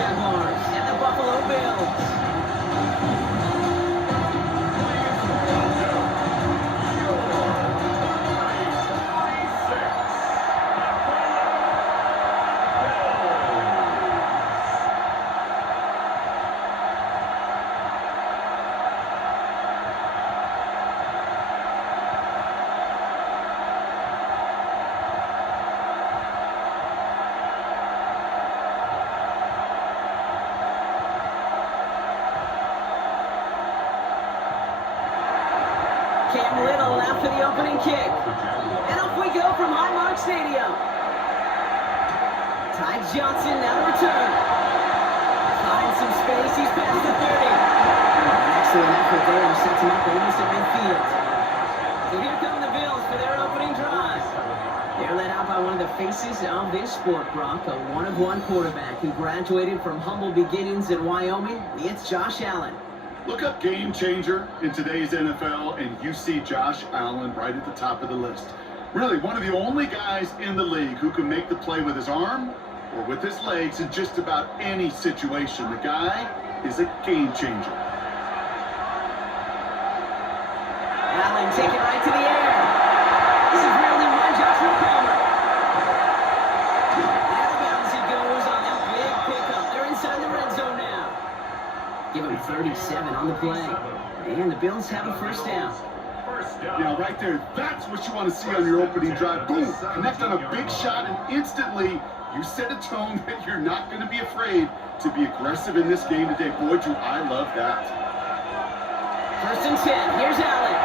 Jaguars and the Buffalo Bills. Cam Little out for the opening kick. And off we go from Highmark Stadium. Ty Johnson now to return. Finds some space, he's past the 30. An excellent effort there, sets him up almost at midfield. So here come the Bills for their opening drive. They're led out by one of the faces of this sport, Brock, a one-of-one quarterback who graduated from humble beginnings in Wyoming. It's Josh Allen. Look up game changer in today's NFL, and you see Josh Allen right at the top of the list. Really, one of the only guys in the league who can make the play with his arm or with his legs in just about any situation. The guy is a game changer. Allen taking right to the air. This is really one Joshua Palmer. Out of bounds he goes on that big pickup. They're inside the red zone now. Give him 37 on the play. And the Bills have a first down. Yeah, right there. That's what you want to see on your opening drive. Boom! Connect on a big shot, and instantly you set a tone that you're not going to be afraid to be aggressive in this game today. Boy, do I love that. First and 10. Here's Allen.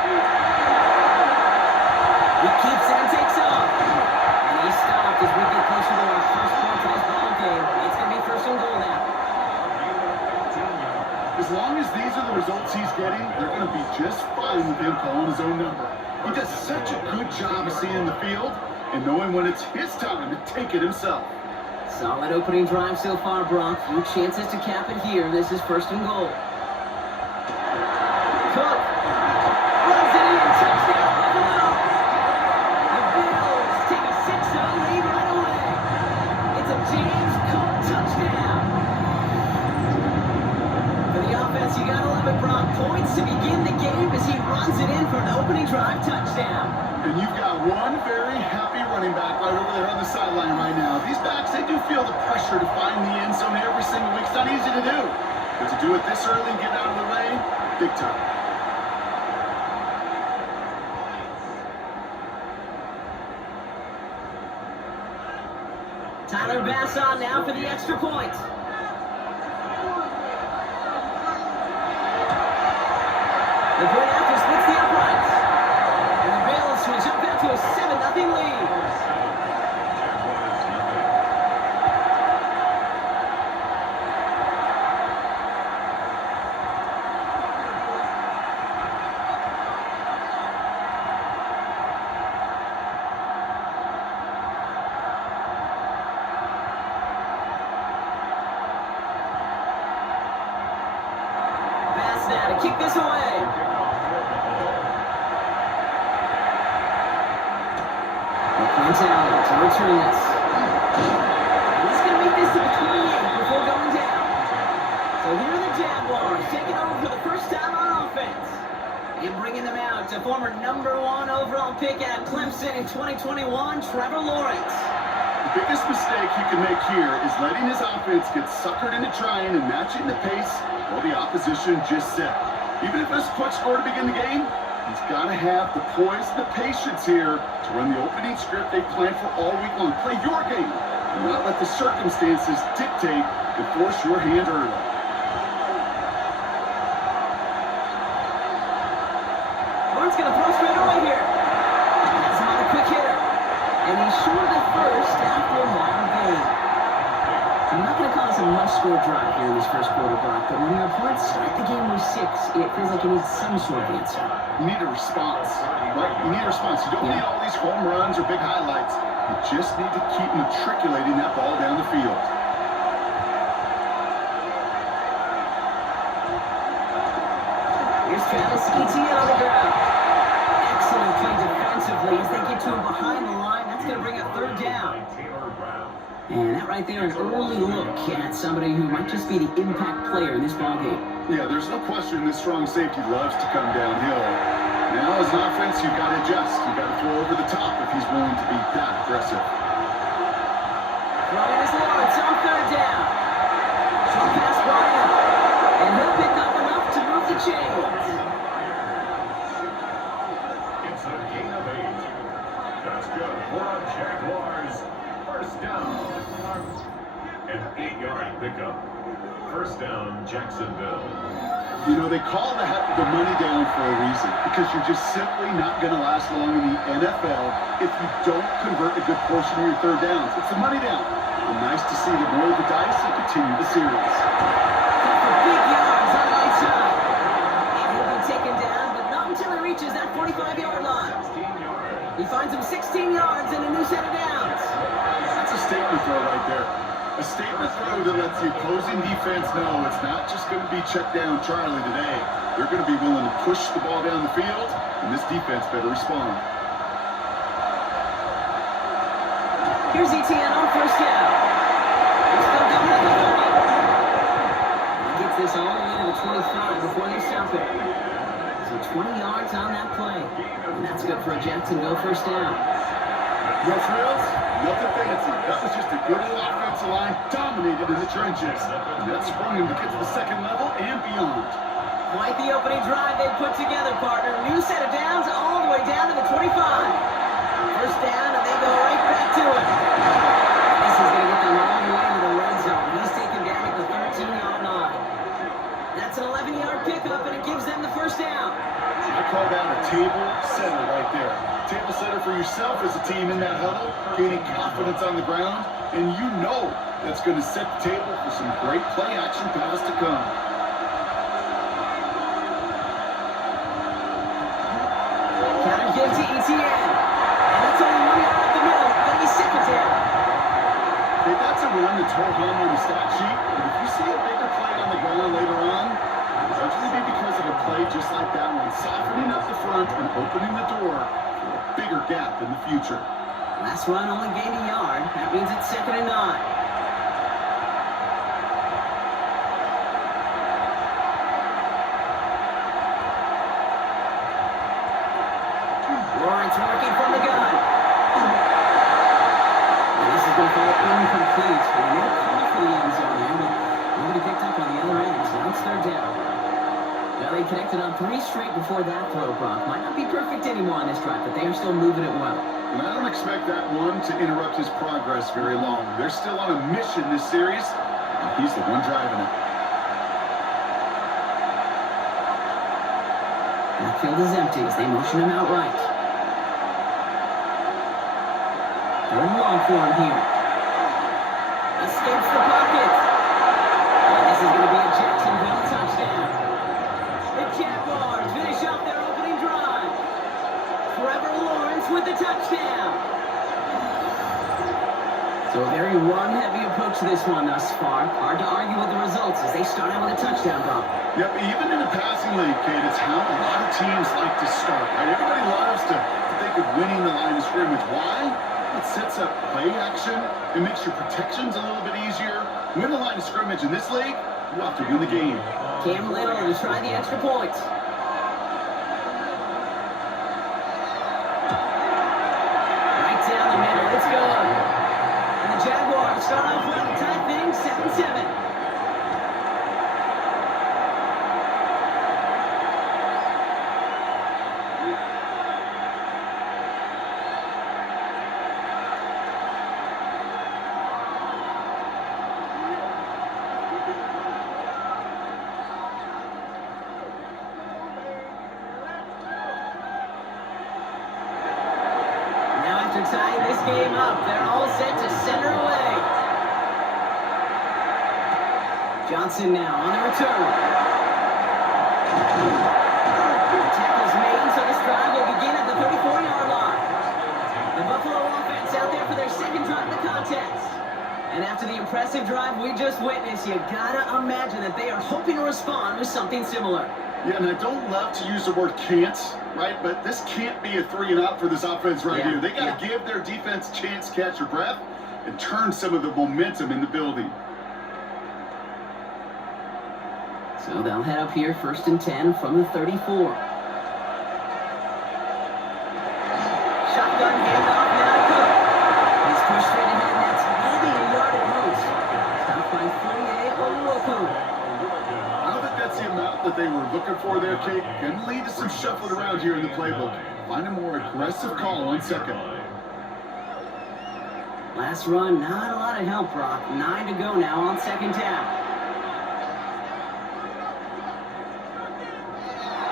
He keeps it and takes off. And he's stopped as we get closer to our first point of this ball game. It's going to be first and goal now. As long as these are the results he's getting, they're going to be just fine with him calling his own number. He does such a good job of seeing the field and knowing when it's his time to take it himself. Solid opening drive so far, Brock. Few chances to cap it here. This is first and goal. Cook runs it in. Touchdown, Buffalo. The Bills take a 6-0 lead right away. It's a James Cook touchdown. For the offense, you gotta love it, Brock. Points to begin the game as he runs it in for an opening drive touchdown. And you've got one very happy running back right over there on the sideline right now. These backs, they do feel the pressure to find the end zone every single week. It's not easy to do. But to do it this early and get out of the way, big time. Tyler Bass on now for the extra point. The point after splits the uprights. And the Bills will jump out to a 7-0 lead. Bass now to kick this away. Allen to return this. And he's going to make this to the 28 before going down. So here are the Jaguars taking over for the first time on offense. And bringing them out to former #1 overall pick out of Clemson in 2021, Trevor Lawrence. The biggest mistake he can make here is letting his offense get suckered into trying and matching the pace while the opposition just set. Even if it's a quick score to begin the game, he's got to have the poise and the patience here to run the opening script they planned for all week long. Play your game and not let the circumstances dictate and force your hand early. Lawrence going to throw straight away here. That's another quick hitter. And he's short of the first after a long game. I'm not going to call this a must-score drive here in this first quarter, Brock, but when your opponents start the game with 6, it feels like it needs some sort of answer. You need a response, right? You need a response. You don't need all these home runs or big highlights. You just need to keep matriculating that ball down the field. Here's Travis Etienne on the ground. Excellent play defensively as they get to him behind the line. That's going to bring up third down. And that right there, an early look at somebody who might just be the impact player in this ballgame. Yeah, there's no question this strong safety loves to come downhill. Now, as an offense, you've got to adjust. You've got to throw over the top if he's willing to be that aggressive. Throwing his Lawrence on third down. Short pass Bryant. And he'll pick up enough to move the chains. It's a gain of 8. That's good for a Jaguars. First down. An 8-yard pickup. First down, Jacksonville. You know, they call the money down for a reason, because you're just simply not going to last long in the NFL if you don't convert a good portion of your third downs. It's the money down. And nice to see them roll the dice and continue the series. For big yards on the right side. And he'll be taken down, but not until he reaches that 45-yard line. He finds him 16 yards and a new set of downs. That's a statement throw right there. A statement throw that lets the opposing defense know it's not just going to be check down Charlie today. They're going to be willing to push the ball down the field, and this defense better respond. Here's ETN on first down. He's still going to the 30. He gets this all the way to the 25 before they stop it. So 20 yards on that play. And that's good for a Jacksonville first down. No frills, nothing fancy. That was just a good little offensive line dominated in the trenches. And that sprung him to get to the second level and beyond. Quite the opening drive they put together, partner. New set of downs all the way down to the 25. First down, and they go right back to it. This is going to get them all the way to the red zone. He's taken down at the 13-yard line. That's an 11-yard pickup, and it gives them the first down. I call that a table setter right there. Table setter for yourself as a team in that huddle, gaining confidence on the ground, and you know that's going to set the table for some great play action pass to come. Counter give to ETN. And it's only 1 yard up the middle, then he's second down. Hey, that's a run that's home on the stat sheet, but if you see a bigger play on the ground later on, it's usually be because of a play just like that one, softening up the front and opening the door for a bigger gap in the future. Last run only gained a yard. That means it's 2nd and 9. Lawrence working from the gun. And this is going to fall incomplete. They made a call for the end zone there, but nobody picked up on the other end. So now it's third down. Now they connected on 3 straight before that throw, Brock. Might not be perfect anymore on this drive, but they are still moving it well. And I don't expect that one to interrupt his progress very long. They're still on a mission this series, and he's the one driving it. Backfield is empty as they motion him out right. Third and long for him here. Escapes the pocket. And this is going to be a Jacksonville touchdown. The Jaguars finish off their opening drive. Trevor Lawrence with the touchdown. So a very run-heavy approach to this one thus far. Hard to argue with the results as they start out with a touchdown, Bob. Yep, even in a passing league, Kate, it's how a lot of teams like to start. Right? Everybody loves to think of winning the line of scrimmage. Why? It sets up play action. It makes your protections a little bit easier. Win the line of scrimmage in this league, you have to win the game. Cam Little to try the extra point. Right down the middle. It's good. And the Jaguars start off well to tie things 7-7. Tying this game up. They're all set to center away. Johnson now on the return. The tackle's made, so this drive will begin at the 34-yard line. The Buffalo offense out there for their second drive of the contest. And after the impressive drive we just witnessed, you gotta imagine that they are hoping to respond with something similar. Yeah, and I don't love to use the word can't, right? But this can't be a 3 and out for this offense right here. They got to give their defense a chance to catch their breath. and turn some of the momentum in the building. So they'll head up here, 1st and 10 from the 34. Shotgun handoff now to Cook. He's pushed straight ahead, and that's maybe a yard at most. Stopped by 38 Oluoku. I don't think that's the amount that they were looking for there, Kate. Gonna lead to some shuffling around here in the playbook. Find a more aggressive call on 2nd. Last run, not a lot of help, Brock. 9 to go now on 2nd down.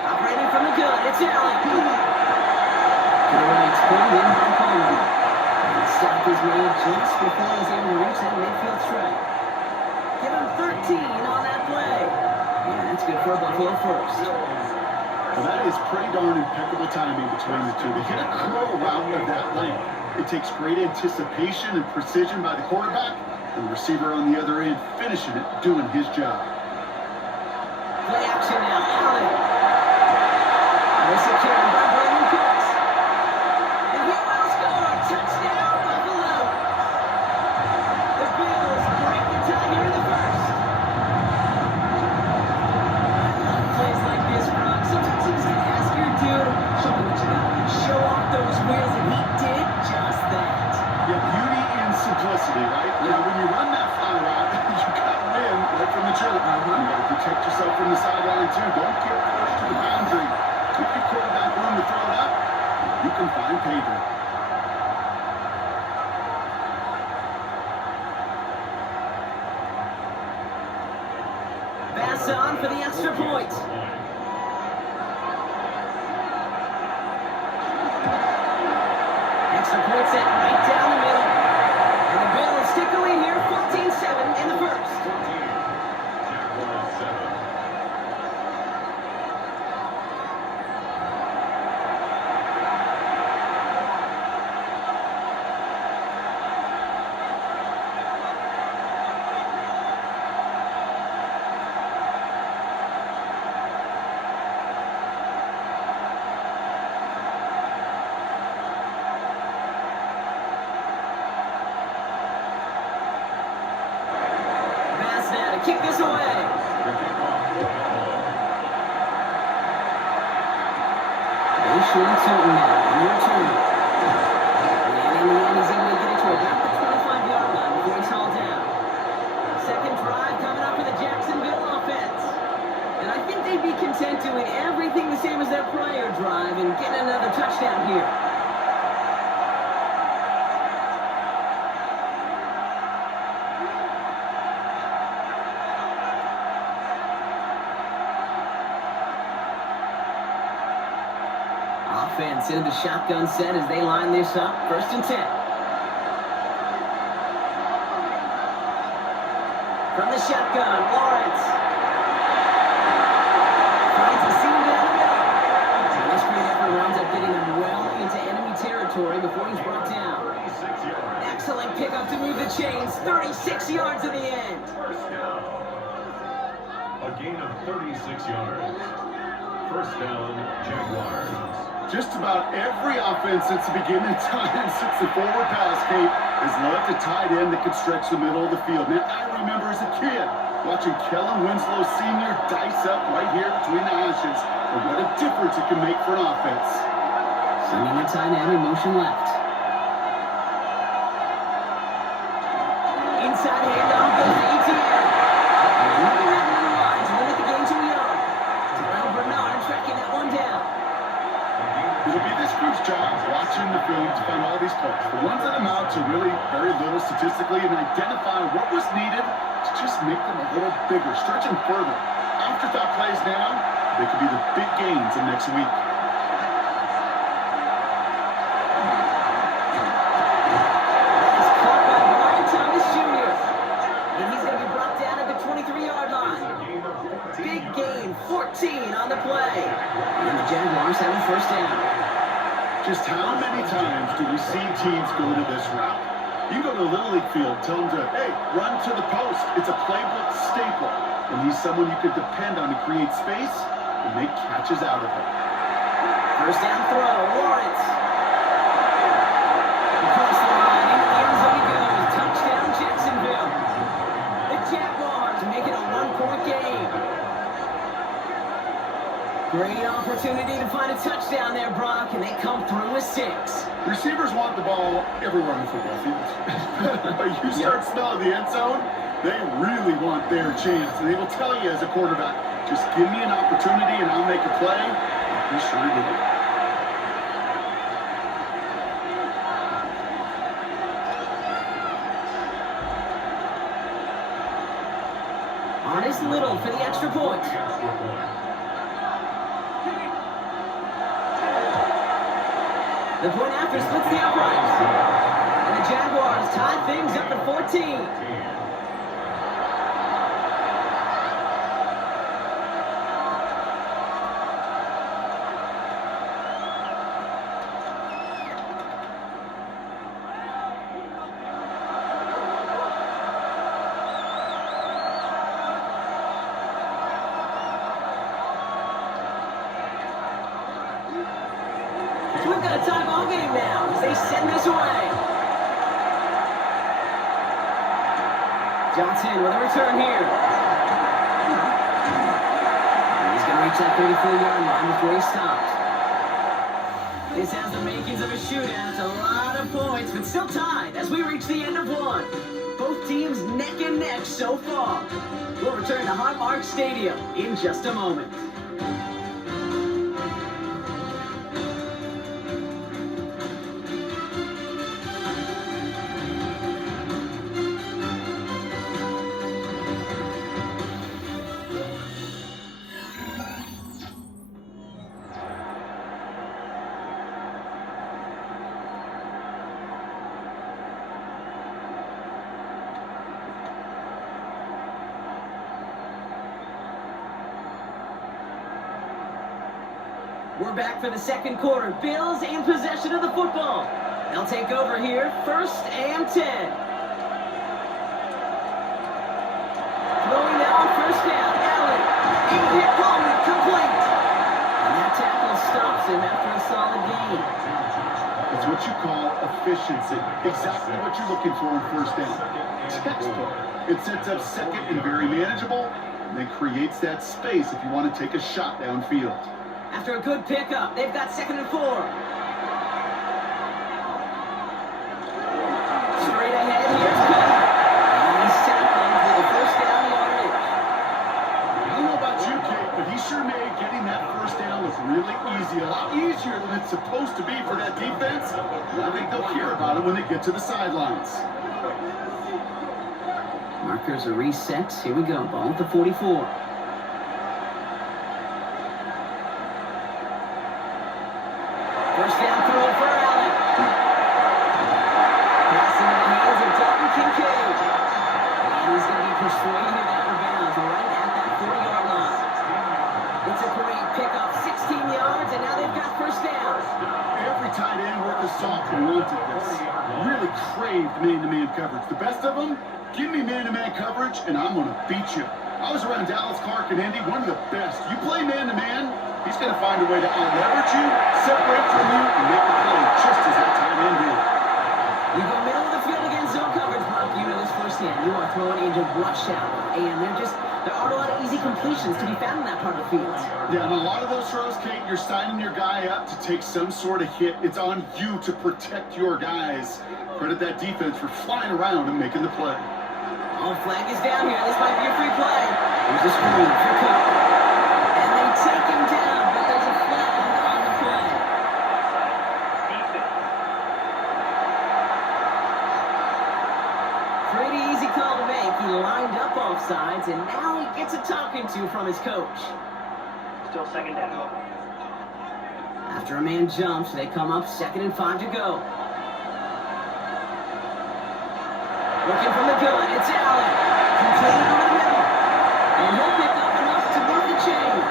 Operating from the gun, it's Allen. To the right, pulled in by Coleman. And the stop is made just before he's able to reach that midfield strike. Give him 13 on that play. Yeah, that's good for a Buffalo first. Well, that is pretty darn impeccable timing between the two. They hit a curl route of that length. It takes great anticipation and precision by the quarterback, and the receiver on the other end finishing it, doing his job. Play action now, Allen. They're secured by Brandon Cooks. And he will score. Touchdown, Buffalo. The Bills break the tie here in the first. I love plays like this, Brock. Sometimes you just gotta ask your dude, show me what you got. Show off those wheels, and he did just that. Yeah, beauty in simplicity, right? Now, when you run that fly route, you got to win right from the jump. You got to protect yourself from the sideline, too. Don't get pushed to the boundary. Give your quarterback room to throw it up, and you can find pay dirt. Pass on for the extra point. Extra point set right down the middle. And the Bills stick the lead here, 14-7 in the first. Jaguars 7. Pass now to kick this away. They shoot Tilton now, on your turn. And in the end, he's able to get it to about the 25-yard line before he's hauled down. Second drive coming up for the Jacksonville offense. And I think they'd be content doing everything the same as their prior drive and getting another touchdown here. Offense into the shotgun set as they line this up. 1st and 10. From the shotgun, Lawrence. Finds a seam down the middle. And this great effort winds up getting him well into enemy territory before he's brought down. 36 yards. Excellent pickup to move the chains. 36 yards in the end. First down. A gain of 36 yards. First down, Jaguars. Just about every offense since the beginning of time, since the forward pass, Kate, has loved a tight end that can stretch the middle of the field. Man, I remember as a kid watching Kellen Winslow Sr. dice up right here between the hashes, and what a difference it can make for an offense. Sending the tight end in motion left. Inside handoff goes to ETN. And looking at the line to limit the gain to a yard. Terrell Bernard tracking that one down. It'll be this group's job watching the film to find all these plays. The ones that amount to really very little statistically, and identify what was needed to just make them a little bigger, stretch them further. Afterthought plays now, they could be the big gains in next week. That is caught by Brian Thomas Jr. And he's going to be brought down at the 23-yard line. Big gain, 14 on the play. And the Jaguars have a 1st down. Just how many times do we see teams go to this route? You go to a Little League field, tell them to, hey, run to the post. It's a playbook staple. And he's someone you could depend on to create space and make catches out of it. 1st down throw, Lawrence. Across the line, into the end zone he goes. Great opportunity to find a touchdown there, Brock, and they come through with 6. Receivers want the ball everywhere on the football field. But you start smelling the end zone, they really want their chance. And they will tell you as a quarterback, just give me an opportunity and I'll make a play. He sure did. Artist Little for the extra point. The point after splits the uprights. And the Jaguars tie things up at 14. We've got a tie ball game now as they send this away. Johnson with a return here. And he's going to reach that 34-yard line before he stops. This has the makings of a shootout. It's a lot of points, but still tied as we reach the end of one. Both teams neck and neck so far. We'll return to Highmark Stadium in just a moment. We're back for the second quarter. Bills in possession of the football. They'll take over here, 1st and 10. Throwing now on 1st down. Allen, in-hit moment, complete. And that tackle stops him after a solid gain. It's what you call efficiency. Exactly what you're looking for in 1st down. Textbook. It sets up 2nd and very manageable, and then creates that space if you want to take a shot downfield. After a good pickup, they've got 2nd and 4. Straight ahead, here's Cook. And he's tackled for the 1st down yardage. I don't know about you, Kate, but he sure made getting that 1st down look really easy. A lot easier than it's supposed to be for that defense. And I think they'll hear about it when they get to the sidelines. Markers are reset. Here we go. Ball at the 44. First down throw for Allen. Passing in the hands of Dalton Kincaid. And he's going to be persuaded out of bounds right at that 40-yard line. It's a great pickup, 16 yards, and now they've got 1st down. Every tight end worth his salt and wanted this. Really craved man-to-man coverage. The best of them, give me man-to-man coverage, and I'm going to beat you. I was around Dallas, Clark, and Indy, one of the best. You play man-to-man, he's going to find a way to out-leverage you, separate from you, and make a play just as that tight end did. You go middle of the field against zone coverage, Brock. You know this firsthand. You are throwing into rush hour, and there aren't a lot of easy completions to be found in that part of the field. Yeah, and a lot of those throws, Kate, you're signing your guy up to take some sort of hit. It's on you to protect your guys. Credit that defense for flying around and making the play. Oh, flag is down here. This might be a free play. There's a screen for Cook. And they take him down, but there's a flag on the play. Pretty easy call to make. He lined up offsides, and now he gets a talking to from his coach. Still 2nd down. After a man jumps, they come up 2nd and 5 to go. Looking from the gun, it's Allen. Completed over the middle. And he'll pick up enough to move the chains.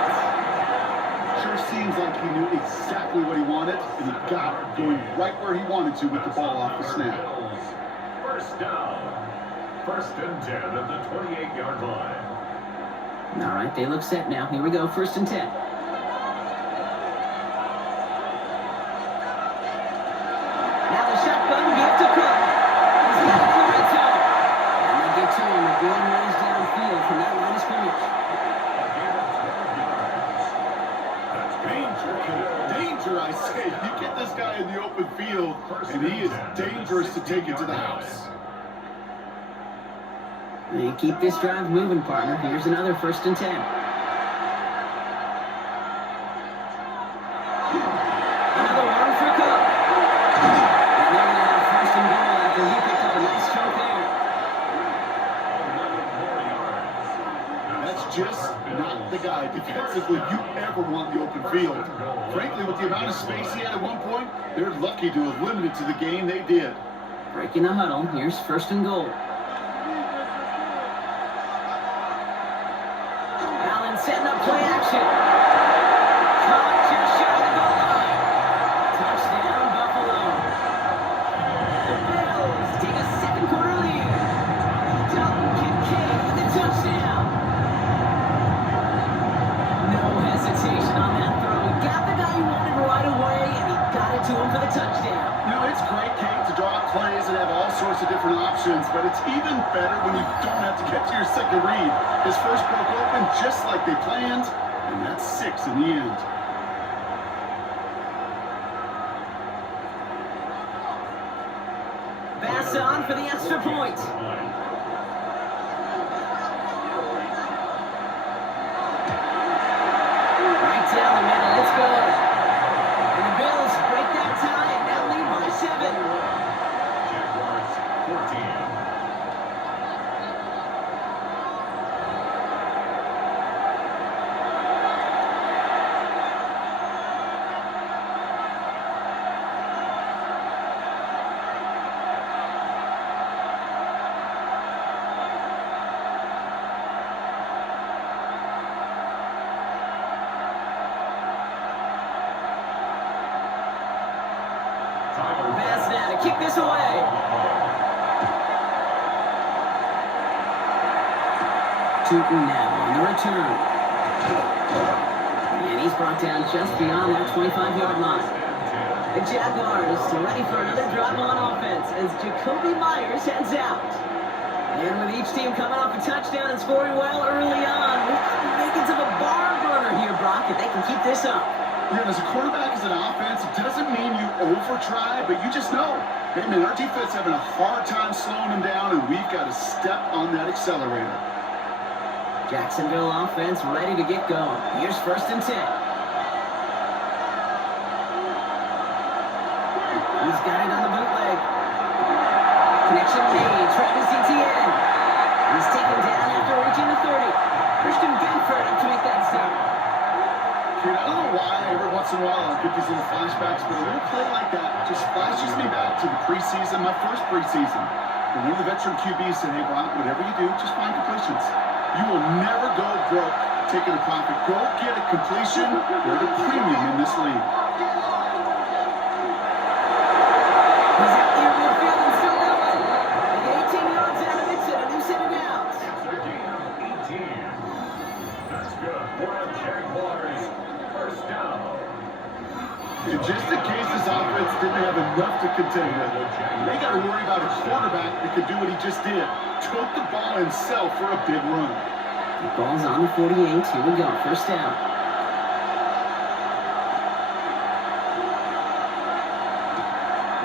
Sure seems like he knew exactly what he wanted, and he got it going right where he wanted to with the ball off the snap. 1st down. 1st and 10 at the 28-yard line. All right, they look set now. Here we go, 1st and 10. Now the shotgun give to Cook. He's got it for red zone. And they get to him. Again, runs downfield from that line of scrimmage. A gain of 12 yards. Danger, I say. You get this guy in the open field, and he is dangerous to take it to the house. They keep this drive moving, partner. Here's another 1st and 10. Another one for Cook. And they're going to have 1st and goal after he picked up a nice chunk there. That's just not the guy defensively you ever want in the open field. Frankly, with the amount of space he had at one point, they're lucky to have limited to the game they did. Breaking the huddle. Here's 1st and goal. Allen setting up play action. Caught just shy of the goal line. Touchdown, Buffalo. The Bills take a 2nd-quarter lead. Dalton Kincaid with the touchdown. No hesitation on that throw. He got the guy he wanted right away, and he got it to him for the touchdown. You know, it's great, Kate, to draw up plays and have all sorts of different options, but it's even better when you don't have to get to your second read. His first broke open just like they planned, and that's 6 in the end. Pass on for the extra point. Right down the middle. Let's go. And the Bills break that tie and now lead by 7. Jaguars 14. Pass now to kick this away. Tootin now on the return. And he's brought down just beyond that 25-yard line. The Jaguars ready for another drive on offense as Jacoby Myers heads out. And with each team coming off a touchdown and scoring well early on, we've got the makings of a barn burner here, Brock, if they can keep this up. Yeah, as a quarterback, as an offense, it doesn't mean you over-try, but you just know, hey, man, our defense having a hard time slowing them down, and we've got to step on that accelerator. Jacksonville offense ready to get going. Here's 1st and 10. He's got it on the bootleg. Connection made. Travis Etienne. He's taken down after reaching the 30. Christian Benford up to make that stop. Kid, I don't know why every once in a while I'll get these little flashbacks, but a little play like that just flashes me back to the preseason, my first preseason. When one of the veteran QBs said, hey, Brock, whatever you do, just find completions. You will never go broke taking a profit. Go get a completion. You're at a premium in this league. He's out there in the field and still going. With 18 yards out of it, so a new set of downs. It's a gain of 18. That's good for the Jaguars. 1st down. And just in case this offense didn't have enough to contend with, they got to worry about a quarterback that could do what he just did. Took the ball himself for a big run. The ball's on the 48. Here we go. 1st down.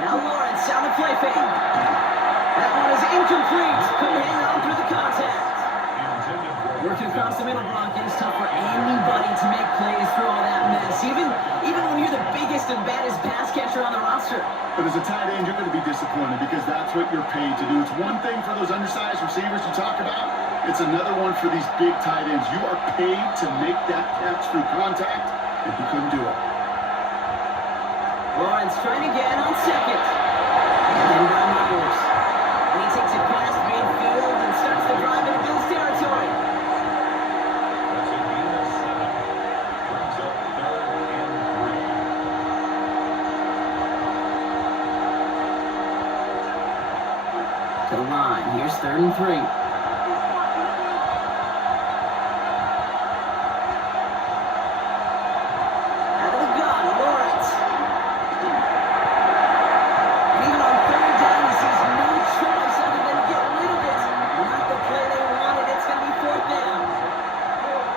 Now Lawrence on the play fake. That one is incomplete. Couldn't hang on through the contact. Working across the middle block, it's tough for anybody to make plays through all that mess. Even when you're the biggest and baddest pass catcher on the roster. But as a tight end, you're going to be disappointed because that's what you're paid to do. It's one thing for those undersized receivers you talk about. It's another one for these big tight ends. You are paid to make that catch through contact, and he couldn't do it. Lawrence trying again on 2nd. And then by Myers. And he takes it past midfield and starts the drive into Bills territory. That's a gain of 7. Brings up 3rd and 3. To the line. Here's 3rd and 3. Out of the gun, Lawrence. And even on 3rd down, he sees no choice other than to get rid of it. Not the play they wanted. It's going to be 4th down.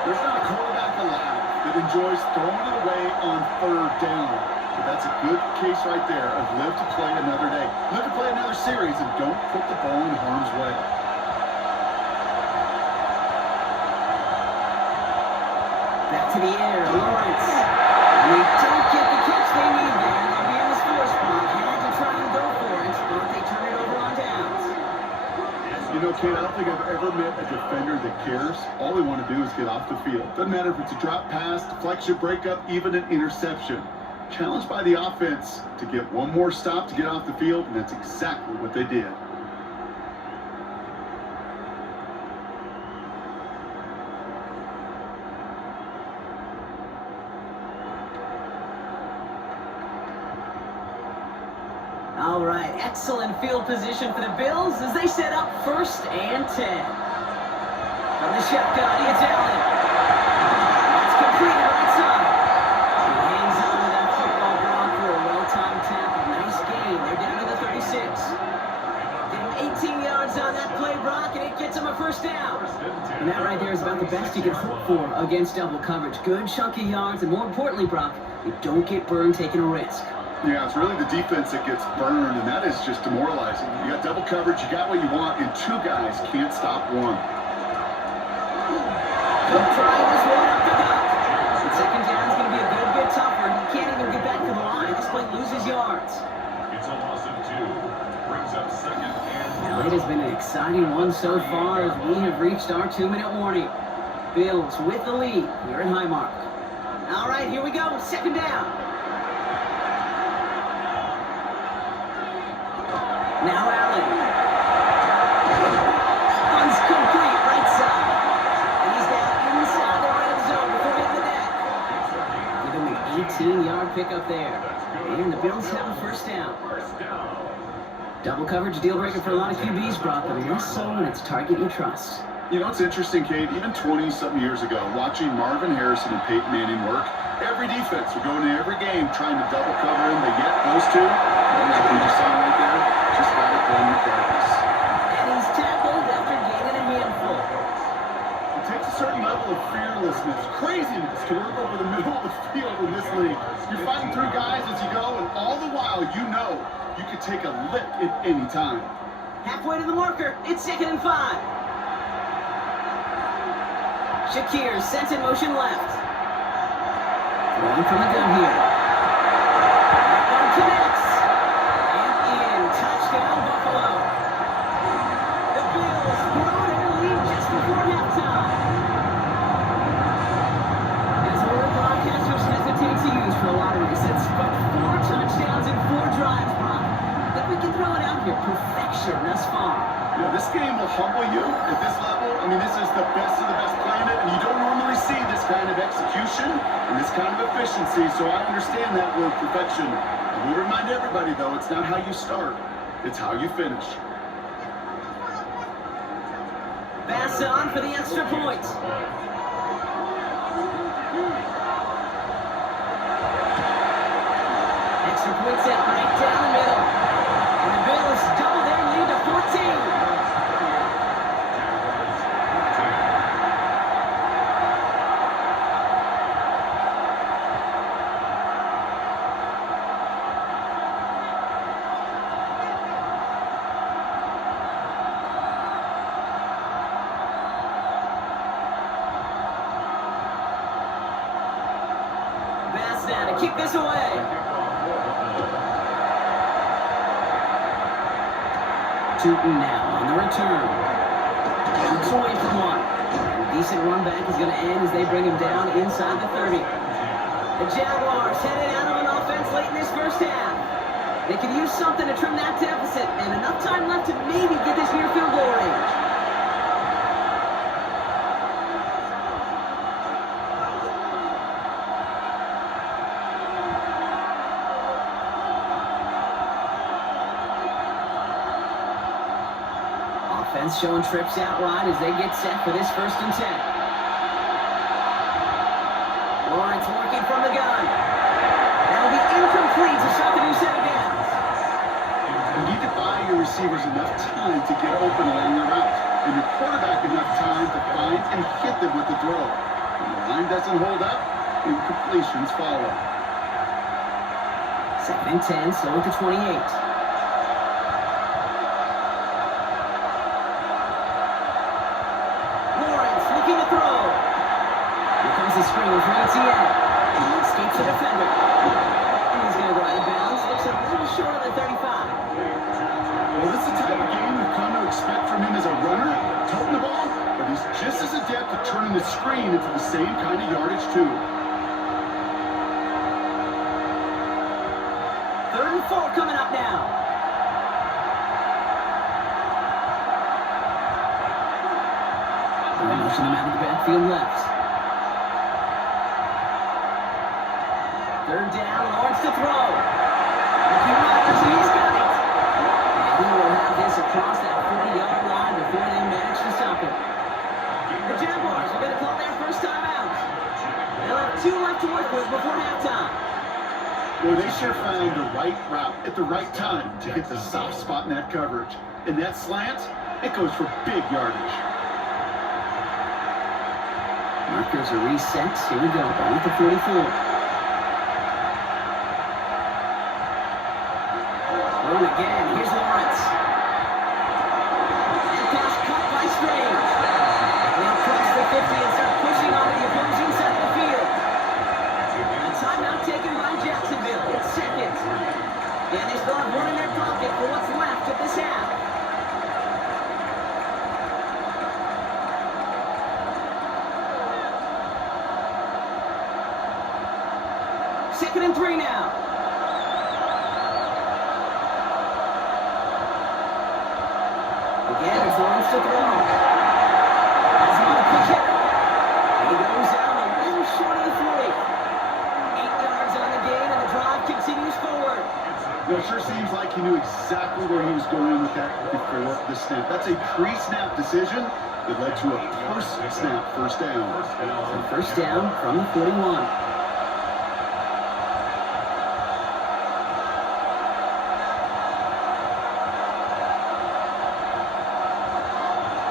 There's not a quarterback alive that enjoys throwing it away on 3rd third down. But that's a good case right there of live to play another day. Live to play another series and don't put the ball in harm's way. Back to the air, Lawrence. And they don't get the catch they need there. They'll be in the score spot. Had to try and go for it, but they turn it over on downs. You know, Kate, I don't think I've ever met a defender that cares. All they want to do is get off the field. Doesn't matter if it's a drop pass, deflection, breakup, even an interception. Challenged by the offense to get one more stop to get off the field, and that's exactly what they did. All right, excellent field position for the Bills as they set up 1st and 10. From the shotgun, it's Allen. That's completed right side. He hangs on to that football block for a well-timed tackle. Nice gain. They're down to the 36. Get him 18 yards on that play, Brock, and it gets him a 1st down. And that right there is about the best you can hope for against double coverage. Good chunky yards, and more importantly, Brock, you don't get burned taking a risk. Yeah, it's really the defense that gets burned, and that is just demoralizing. You got double coverage, you got what you want, and 2 guys can't stop one. Good try, this one up the gut. And 2nd down is going to be a good bit tougher. He can't even get back to the line. This play loses yards. It's a loss of 2. Brings up 2nd and Now, it has been an exciting one so far as we have reached our 2-minute warning. Bills with the lead here at Highmark. All right, here we go. 2nd down. Now Allen. Runs complete right side. And he's down inside the red zone before hitting the net. Give him an 18-yard pickup there. And the Bills have a 1st down. Double coverage deal breaker for a lot of QBs, Brock, but less so when it's target you trust. You know, it's interesting, Kate, even 20-something years ago, watching Marvin Harrison and Peyton Manning work, every defense would go into every game trying to double cover him, but yet those two, like we just saw right there, just got it done regardless. And he's tackled after gaining a handful. It takes a certain level of fearlessness, craziness to work over the middle of the field in this league. You're fighting through guys as you go, and all the while you know you could take a lick at any time. Halfway to the marker, it's 2nd and 5. Shakir sent in motion left. Throwing from the gun here. That one connects. And in. Touchdown, Buffalo. The Bills grow their lead just before halftime. As a word broadcasters hesitate to use for a lot of reasons, but 4 touchdowns in 4 drives, Brock. I think we can throw it out here. Perfection thus far. Yeah, this game will humble you at this level. I mean, this is the best of the best playing it, and you don't normally see this kind of execution and this kind of efficiency, so I understand that word perfection. I will remind everybody, though, it's not how you start, it's how you finish. Pass on for the extra point. Extra point set right down the middle. And the Bills double their lead to 14. To kick this away. Tootin now on the return. Looks away from one. And a decent run back is going to end as they bring him down inside the 30. The Jaguars headed out of an offense late in this 1st half. They could use something to trim that deficit, and enough time left to maybe get this near field goal range. Offense showing trips out wide as they get set for this 1st and 10. Lawrence working from the gun. That'll be incomplete to start the new set of downs. You need to buy your receivers enough time to get open along the route, and your quarterback enough time to find and hit them with the throw. When the line doesn't hold up, incompletions follow. Second and 10, slow it to 28. Lawrence looking to throw. Here comes the screen for ETN. He escapes the defender. And he's going to go out of bounds. Looks a little short of the 35. Well, this is the type of game we've come to expect from him as a runner, toting the ball, but he's just as adept at turning the screen into the same kind of yardage, too. 3rd and 4 coming up now. They're motioning him out of the backfield left. 3rd down, Lawrence to throw. Looking right, he's got it. And he will have this across that 40-yard line before they manage to stop it. The Jaguars are going to call their first time out. They'll have 2 left to work with before halftime. Well, they sure found the right route at the right time to hit the soft spot in that coverage. And that slant, it goes for big yardage. Markers are reset. Here we go. Ball at the 44. Thrown again. Here's Lawrence. And pass caught by Strange. They'll cross the 50 and start pushing onto the opposing side of the field. A timeout taken by Jacksonville. It's second. And they still have 1 in their pocket for what's left of this half. Second and 3 now. Again, it's Lawrence to throw. Has him on a push it. He goes out a little short of the 40. 8 yards on the gain, and the drive continues forward. Well, it sure seems like he knew exactly where he was going with that before the snap. That's a pre-snap decision that led to a post-snap first down. So first down from the 41.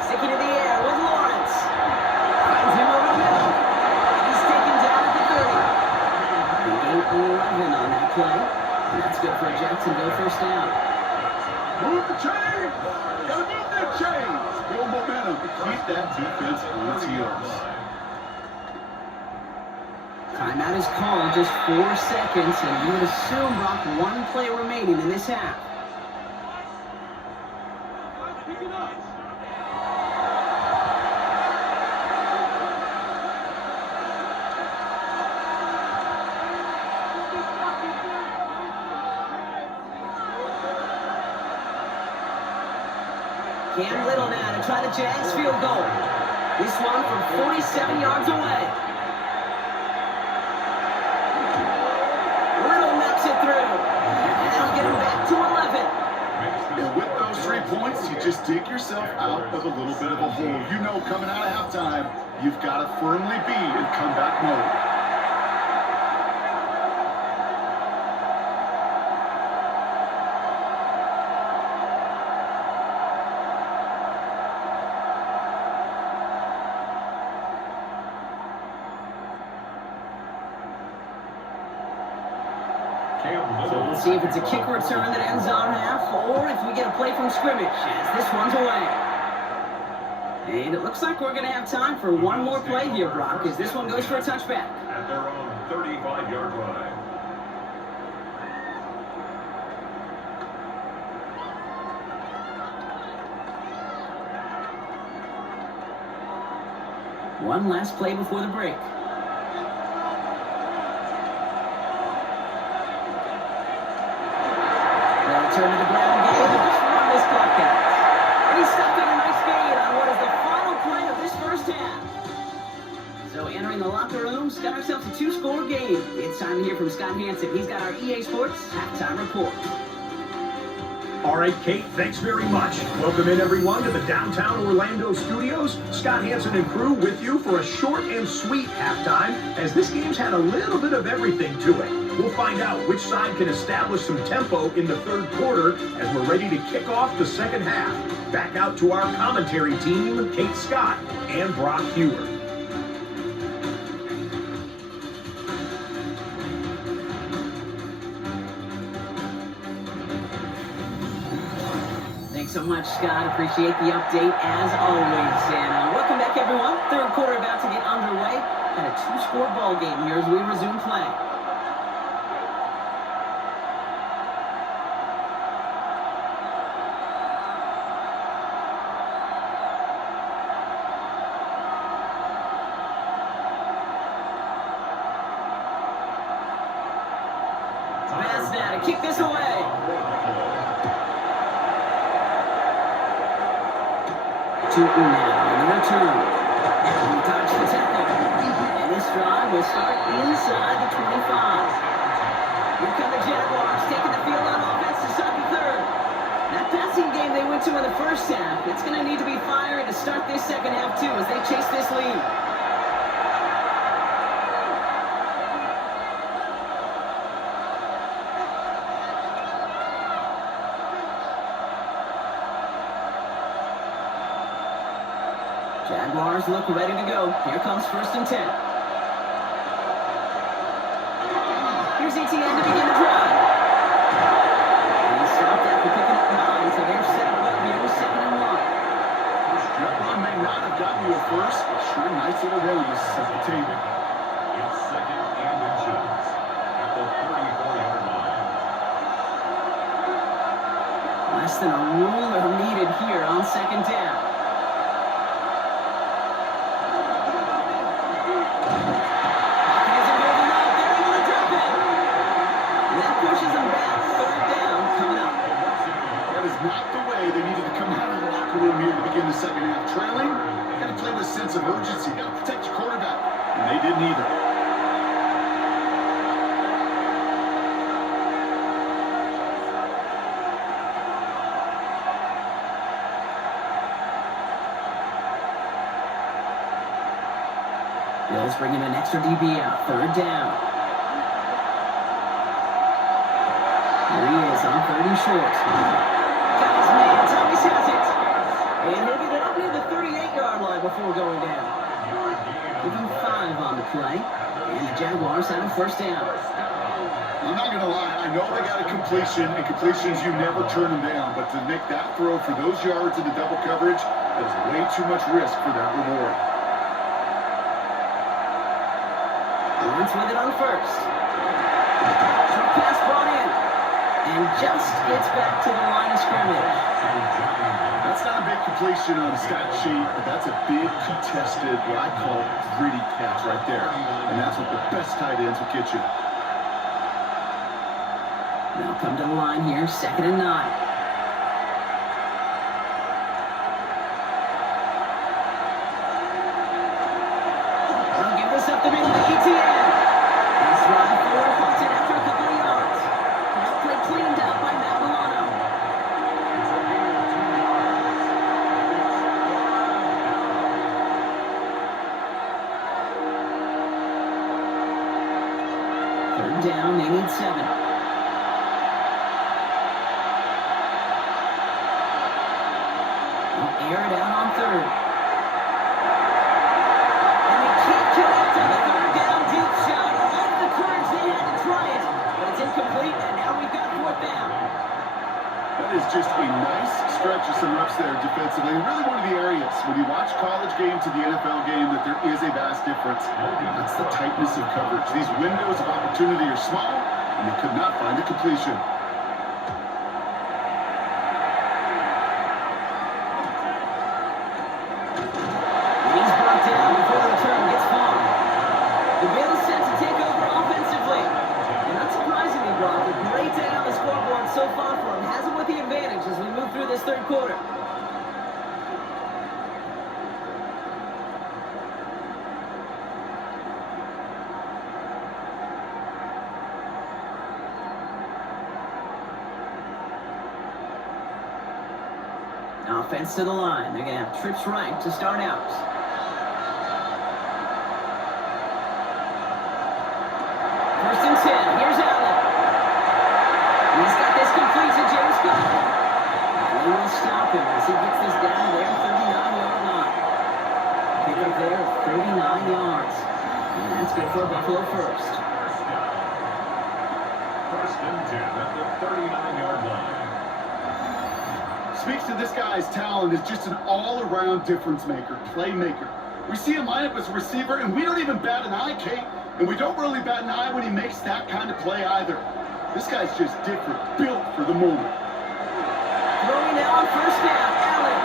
Sticking to the air with Lawrence. Finds him over the middle. He's taken down at the 30. He gained 11 on that play. And that's good for a Jacksonville first down. Move the chains! Gotta move that chains! Build momentum to keep that defense on its heels. Timeout is called, just 4 seconds, and you would assume, Brock, 1 play remaining in this half. Cam Little now to try the Jags field goal. This one from 47 yards away. Little knocks it through. And that'll get him back to 11. And with those 3 points, you just dig yourself out of a little bit of a hole. You know, coming out of halftime, you've got to firmly be in comeback mode. So we'll see if it's a kick return that ends on half, or if we get a play from scrimmage, as this one's away. And it looks like we're going to have time for 1 more play here, Brock, as this one goes for a touchback. At their own 35-yard line. One last play before the break. They'll turn to the ground game and just run this clock out. And he's stuck on a nice gain on what is the final play of this first half. So entering the locker room, got ourselves a 2-score game. It's time to hear from Scott Hansen. He's got our EA Sports halftime report. All right, Kate, thanks very much. Welcome in, everyone, to the downtown Orlando studios. Scott Hansen and crew with you for a short and sweet halftime, as this game's had a little bit of everything to it. We'll find out which side can establish some tempo in the third quarter as we're ready to kick off the second half. Back out to our commentary team, Kate Scott and Brock Hewer. Thanks so much, Scott. Appreciate the update as always. And welcome back, everyone. Third quarter about to get underway. And a two-score ball game here as we resume play. Pass now to kick this away. Tootin now in the return. He touched the tackle. And this drive will start inside the 25. Here come the Jaguars taking the field on offense to start the third. That passing game they went to in the first half, it's going to need to be firing to start this second half too as they chase this lead. Jaguars look ready to go. Here comes 1st and 10. Here's ETN to begin the drive. He stopped after picking up 9, so they're set up here with 2nd and 1. That run may not have gotten you a first, but sure nice little run to set the table. It's 2nd and inches at the 34-yard line. Less than a ruler needed here on 2nd down. Not the way they needed to come out of the locker room here to begin the second half. Trailing, you got to play with a sense of urgency. You got to protect your quarterback. And they didn't either. Bills bringing an extra DB out. 3rd down. Here he is on 30 short. Got his man, Thomas has it. And he'll get it up near the 38-yard line before going down. Give him 5 on the play. And the Jaguars have a 1st down. I'm not going to lie. I know they got a completion, and completions, you never turn them down. But to make that throw for those yards in the double coverage, there's way too much risk for that reward. Lawrence with it on 1st. Short pass brought in. And just gets back to the line of scrimmage. That's not a big completion on the stat sheet, but that's a big contested, what I call gritty catch right there. And that's what the best tight ends will get you. Now come to the line here, 2nd and 9. They'll give this up the middle to ETN. He's running forward, holds it after a couple of yards. Now play cleaned up by Matt Milano. Third down, they need 7. They'll air it out on 3rd. And they can't kill it to the 3rd down deep shot. All the courage they had to try it, but it's incomplete, and now we've got 4th down. That is just a nice stretch of some reps there defensively. Really one of the areas, when you watch college game to the NFL game, that there is a vast difference. That's the tightness of coverage. These windows of opportunity are small, and they could not find a completion. He's brought down before the return gets far. The Bills set to take over offensively. And not surprisingly, Brock, a great day on the scoreboard so far for him. Has him with the advantage as we move through this 3rd quarter. Offense to the line. They're going to have trips right to start out. 1st and 10. Here's Allen. He's got this complete to James Cook. And they will stop him as he gets this down to their 39-yard line. Pick up there at 39 yards. And that's good for Buffalo 1st. 1st and 10 at the 39-yard line. speaks to this guy's talent as just an all-around difference maker, playmaker. We see him line up as a receiver, and we don't even bat an eye, Kate. And we don't really bat an eye when he makes that kind of play either. This guy's just different, built for the moment. Throwing now on first down, Allen.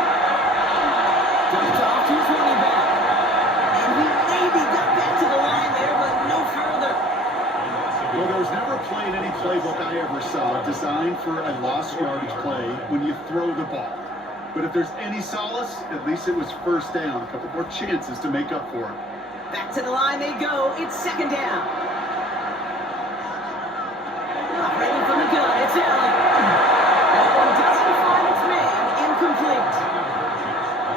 Dumped off to his running back. And he maybe got back to the line there, but no further. Well, there was never a play in any playbook I ever saw designed for a lost yardage play when you throw the ball. But if there's any solace, at least it was first down. A couple more chances to make up for it. Back to the line they go. It's second down. Operating from the gun, it's Allen. That one doesn't find its man. Incomplete.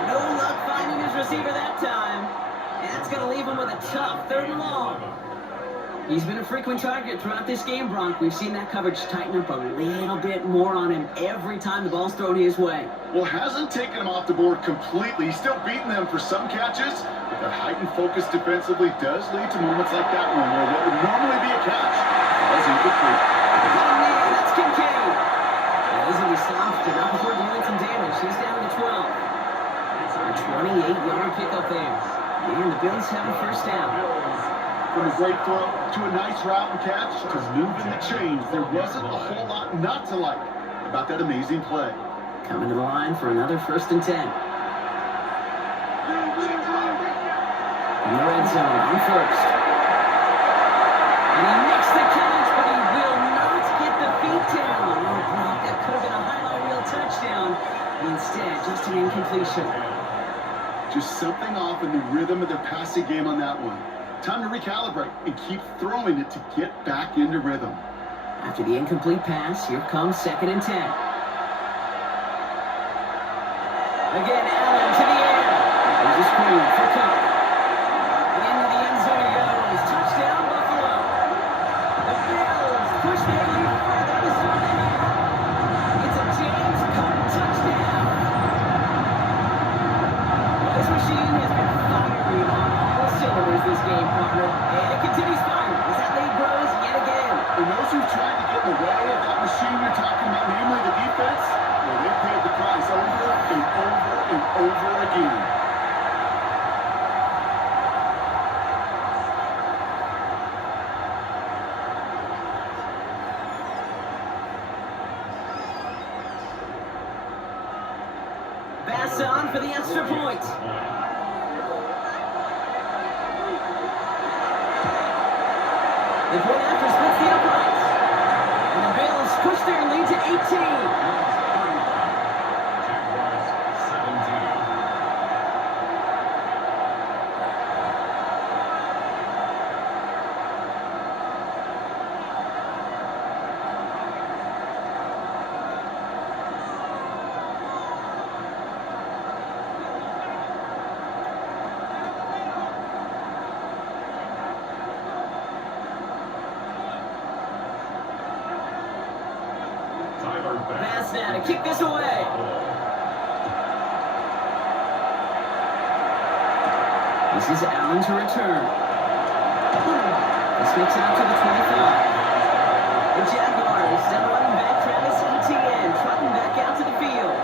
No luck finding his receiver that time. And that's going to leave him with a tough third and long. He's been a frequent target throughout this game, Bronk. We've seen that coverage tighten up a little bit more on him every time the ball's thrown his way. Well, hasn't taken him off the board completely. He's still beating them for some catches, but that heightened focus defensively does lead to moments like that one where what would normally be a catch falls incomplete. Oh, man, that's Kincaid. Easily stopped, but not before doing some damage. He's down to 12. A 28-yard pickup there. And the Bills have a first down. From a great throw to a nice route and catch to moving the chains, there wasn't a whole lot not to like about that amazing play. Coming to the line for another 1st and 10. In the red zone on first. And he makes the catch, but he will not get the feet down. Oh, Brock, that could have been a highlight reel touchdown. Instead, just an incompletion. Just something off in the rhythm of their passing game on that one. Time to recalibrate and keep throwing it to get back into rhythm. After the incomplete pass, here comes 2nd and 10. Again, Allen to the air. There's a screen for Cup. Into the end zone he goes. Touchdown, Buffalo. The Bills push their lead further to start the half. It's a James Cup touchdown. Well, this machine has been firing on all cylinders this game, partner. And it continues firing as that lead grows yet again. And those who tried to get in the way of that machine you're talking about, namely the defense, well, they paid the price over and over and over again. Bass on for the extra point. The point after splits the uprights. And the Bills push their lead to 18. Jaguars 17. Bass now to kick this away. This is Allen to return. This makes out to the 25. The Jaguars send running back Travis Etienne trotting back out to the field.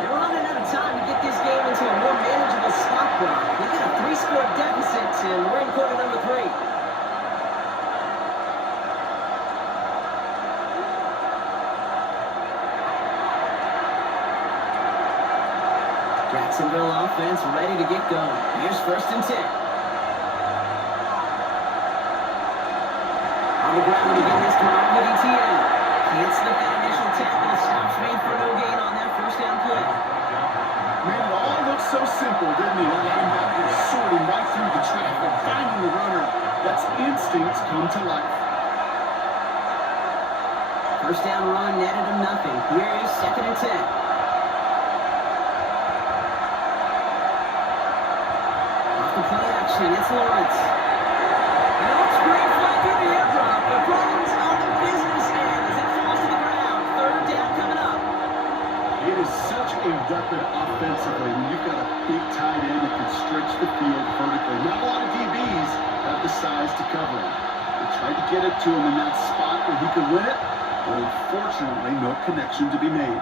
They're running out of time to get this game into a more manageable spot block. They've got a 3-score deficit, and we're in quarter number 3. Jacksonville offense ready to get going. Here's 1st and 10. On the ground to begin this drive with Etienne. Can't slip that initial tackle. Stops made for no gain on that 1st down play. Made it all look so simple, didn't he? Linebacker sorting right through the traffic, finding the runner. That's instincts come to life. 1st down run netted him nothing. Here is 2nd and 10. Play action, it's Lawrence. And it's great fly through the airdrop. The Browns on the business end as it falls to the ground. 3rd down coming up. It is such a weapon offensively when you've got a big tight end that can stretch the field vertically. Not a lot of DBs have the size to cover him. They tried to get it to him in that spot where he could win it, but unfortunately no connection to be made.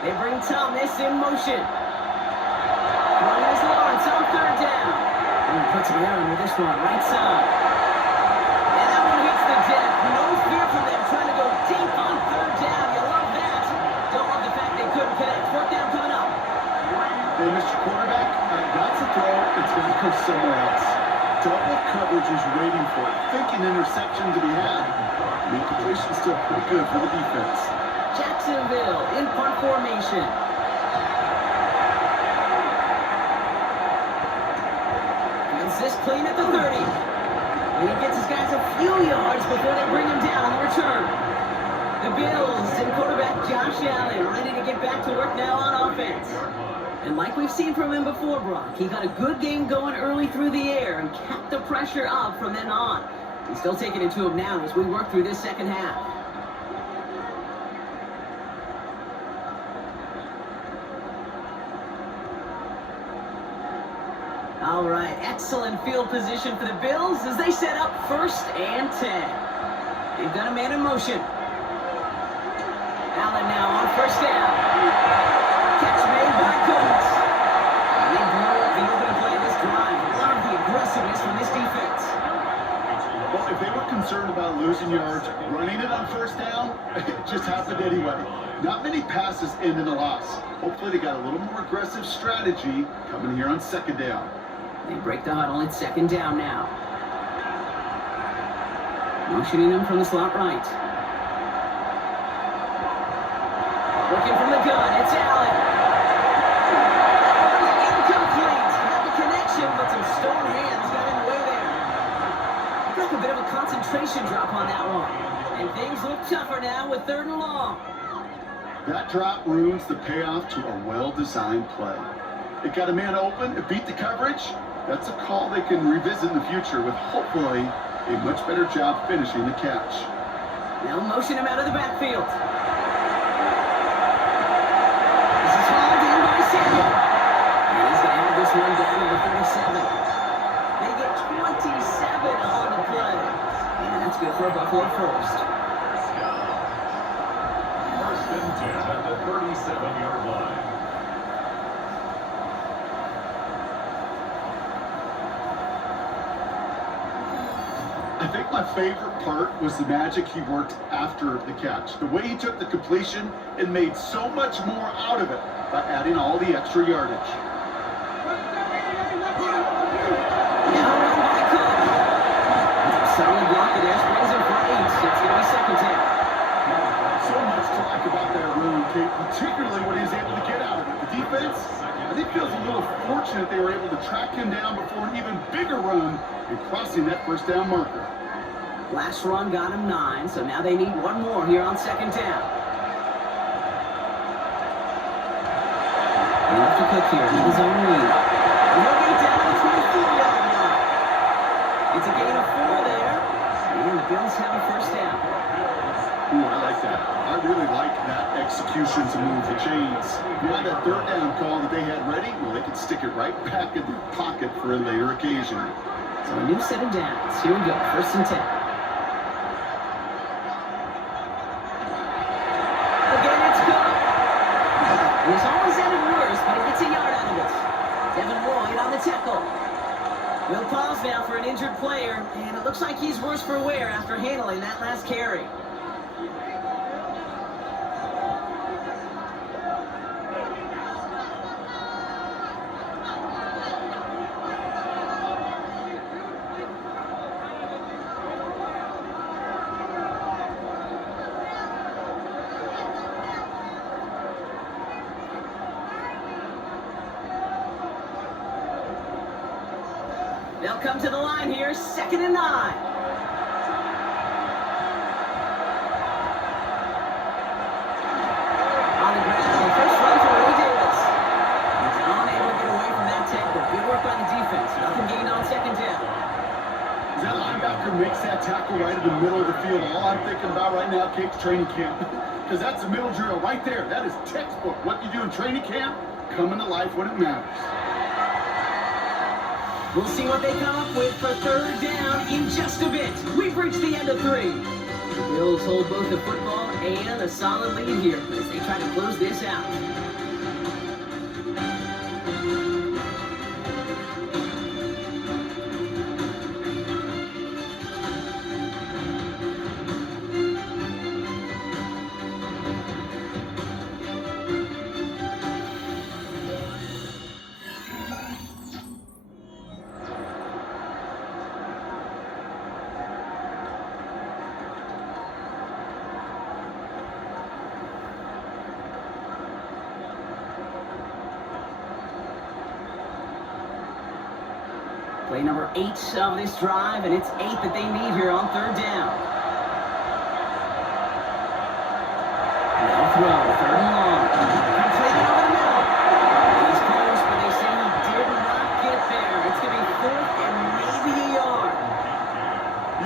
They bring Thomas in motion. Running is Lawrence on third down. And he puts an error with this one, right side. And that one hits the deck. No fear from them trying to go deep on third down. You love that. Don't love the fact they couldn't connect. Fourth down coming up. Hey, Mr. Quarterback, that's a throw. It's going to go somewhere else. Double coverage is waiting for it. Thinking interception to be had. The completion's still pretty good for the defense. Jacksonville in punt formation. Runs this clean at the 30. And he gets his guys a few yards before they bring him down on the return. The Bills and quarterback Josh Allen ready to get back to work now on offense. And like we've seen from him before, Brock, he got a good game going early through the air and kept the pressure up from then on. He's still taking it to him now as we work through this second half. All right, excellent field position for the Bills as they set up 1st and 10. They've got a man in motion. Allen now on 1st down. Catch made by Coates. They blew up the opening play of this drive. Love the aggressiveness from this defense. Well, if they were concerned about losing yards, running it on 1st down, it just happened anyway. Not many passes end in a loss. Hopefully they got a little more aggressive strategy coming here on 2nd down. They break the huddle. It's 2nd down now. Motioning him from the slot right. Working from the gun. It's Allen. Incomplete. Had the connection, but some stone hands got in the way there. Looked like a bit of a concentration drop on that one. And things look tougher now with 3rd and long. That drop ruins the payoff to a well-designed play. It got a man open, it beat the coverage. That's a call they can revisit in the future with hopefully a much better job finishing the catch. They'll motion him out of the backfield. This is hauled in by Samuel. And he's going to have this one down to the 37. They get 27 on the play. And that's good for a Buffalo first. 1st and 10 at the 37-yard line. I think my favorite part was the magic he worked after the catch. The way he took the completion and made so much more out of it by adding all the extra yardage. Now run by Cook. Solid block of theirs brings him for 8. It's going to be 2nd down. So much to like about that run, Kate, particularly what he was able to get out of it. The defense, I think, feels a little fortunate they were able to track him down before an even bigger run and crossing that 1st down marker. Last run got him 9, so now they need one more here on 2nd down. He left to Cook here, he his own lead. And he'll get it down to the 24-yard line. It's a gain of 4 there, and the Bills have a 1st down. Ooh, I like that. I really like that execution to move the chains. Now that 3rd down call that they had ready, well, they could stick it right back in their pocket for a later occasion. So a new set of downs. Here we go, 1st and 10. Again, it's Cook. He's always ended worse, but he gets a yard out of it. Devin Lloyd on the tackle. We'll pause now for an injured player, and it looks like he's worse for wear after handling that last carry. They'll come to the line here, 2nd and 9. On the ground, first run for Ray Davis. He's unable to get away from that tackle. Good work by the defense. Nothing gained on 2nd down. As that linebacker makes that tackle right in the middle of the field, all I'm thinking about right now, Kate's training camp. Because that's the middle drill right there. That is textbook. What you do in training camp, coming to life when it matters. We'll see what they come up with for 3rd down in just a bit. We've reached the end of 3. Bills hold both the football and a solid lead here as they try to close this out. Play number 8 of this drive, and it's 8 that they need here on 3rd down. Now throw, 3rd and long. Completed over the middle. And he's close, but they say he did not get there. It's going to be 4th and maybe a yard.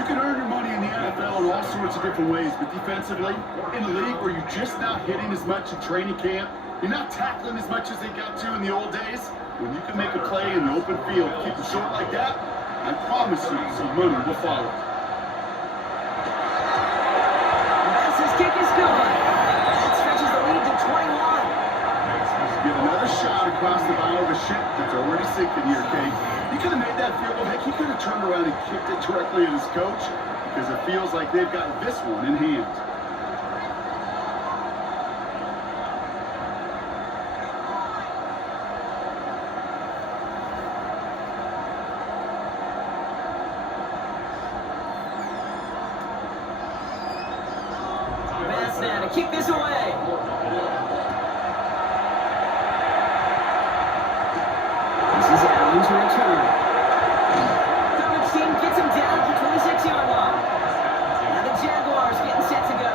You can earn your money in the NFL in all sorts of different ways, but defensively, in a league where you're just not hitting as much in training camp, you're not tackling as much as they got to in the old days, when you can make a play in the open field, keep it short like that, I promise you some money will follow. Bass's kick is good. That stretches the lead to 21. Get another shot across the bow of a ship that's already sinking here, Kate. He could have made that field goal. Heck, he could have turned around and kicked it directly at his coach because it feels like they've got this one in hand. Now to kick this away. This is Allen to return. Coverage team gets him down at the 26-yard line. Now the Jaguars getting set to go.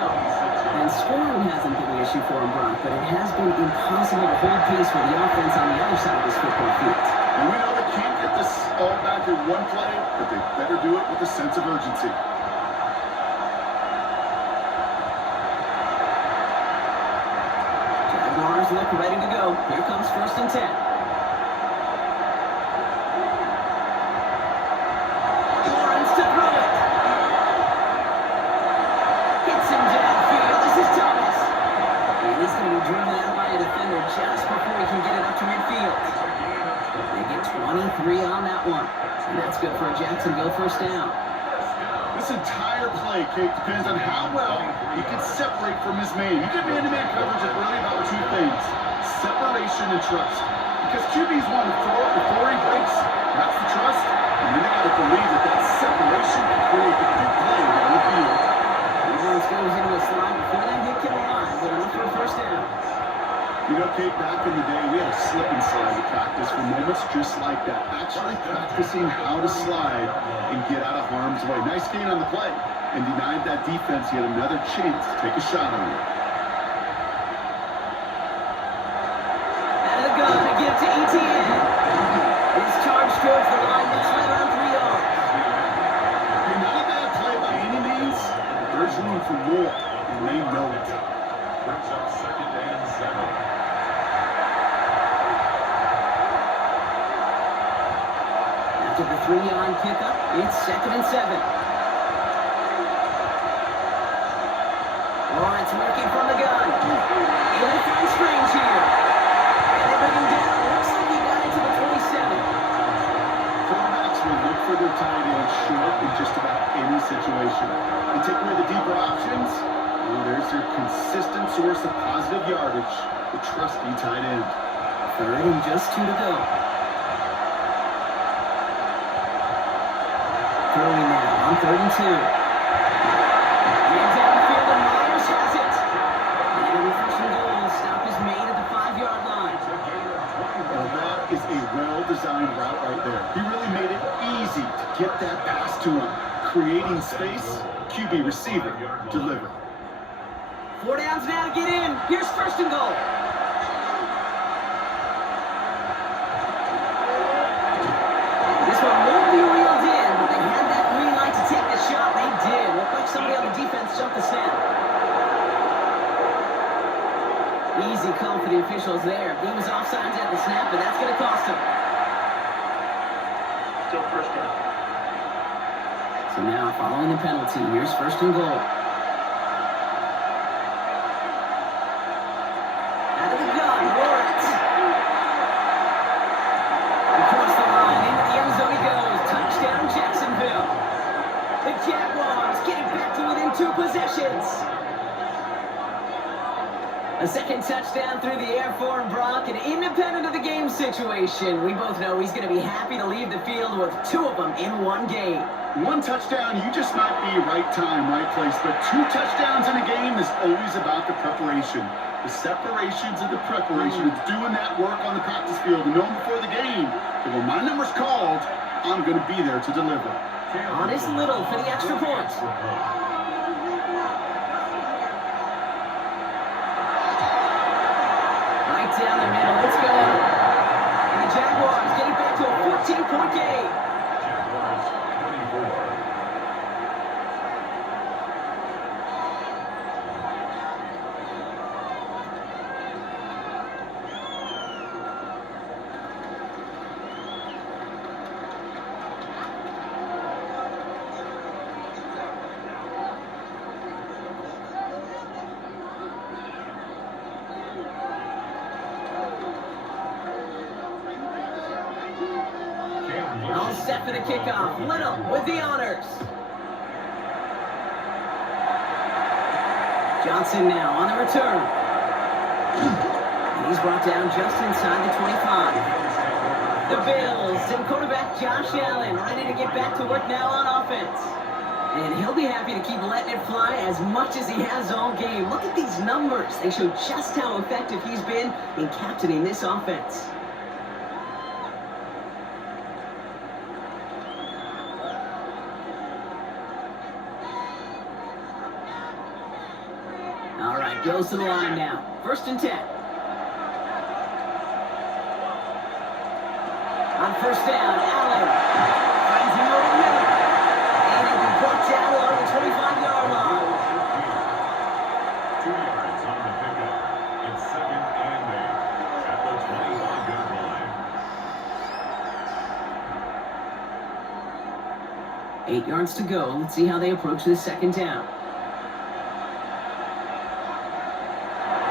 And scoring hasn't been an issue for him, Brock, but it has been impossible to hold pace for the offense on the other side of this football field. And we know they can't get this all back in one play, but they better do it with a sense of urgency. Jaguars look ready to go. Here comes 1st and 10. Lawrence to throw it. Hits him downfield. This is Thomas. And he's going to be driven out by a defender just before he can get it up to midfield. They get 23 on that one. And that's good for a Jacksonville 1st down. This entire play, Kate, depends on how well he can separate from his man. You get man-to-man coverage is really about 2 things: separation and trust. Because QB's want to throw it before he breaks. That's the trust. And then they got to believe that that separation can create the big play down the field. Lawrence goes into a slide before that hit came alive, but enough for a 1st down. You know, Kate, back in the day, we had a slip and slide at practice for moments just like that. Actually practicing how to slide and get out of harm's way. Nice gain on the play, and denied that defense yet another chance to take a shot on it. Out of the gun, to give to ETN. His charge towards the line, that's right around 3 yards. And not a bad play by any means. There's room for more, and they know it. Brings up 2nd and 7. After the 3-yard pickup, it's 2nd and 7. Lawrence working from the gun. In the front strange here. And they bring him down. Looks like he got into the 27. Quarterbacks will look for their tight end short in just about any situation. You take away the deeper options, well, there's your consistent source of positive yardage, the trusty tight end. 3rd and just 2 to go. Throwing now on 3rd and 2. And downfield, and Myers has it. And a refreshing goal. Stop is made at the 5-yard line. Well, that is a well-designed route right there. He really made it easy to get that pass to him. Creating space, QB receiver, deliver. 4 downs now to get in. Here's 1st and goal. This one won't be reeled in, but they had that green light to take the shot. They did. Looked like somebody on the defense jumped the snap. Easy call for the officials there. He was offsides at the snap, but that's going to cost him. Still 1st down. So now, following the penalty, here's 1st and goal. Jaguars getting back to within 2 possessions. A second touchdown through the air for Brock, and independent of the game situation, we both know he's going to be happy to leave the field with 2 of them in one game. 1 touchdown, you just might be right time, right place, but 2 touchdowns in a game is always about the preparation. The separations of the preparation. It's doing that work on the practice field and knowing before the game that when my number's called, I'm going to be there to deliver. Honest Little for the extra point. Right down the middle, let's go. And the Jaguars getting back to a 14-point game. Jaguars 24. All set for the kickoff. Little with the honors. Johnson now on the return. And he's brought down just inside the 25. The Bills and quarterback Josh Allen ready to get back to work now on offense. And he'll be happy to keep letting it fly as much as he has all game. Look at these numbers. They show just how effective he's been in captaining this offense. All right, goes to the line now. 1st and 10. On 1st down, Allen finds him over the middle. And he'll be brought down along the 25-yard line. 2 yards on the pickup. It's 2nd and 8 at the 25-yard line. 8 yards to go. Let's see how they approach this 2nd down.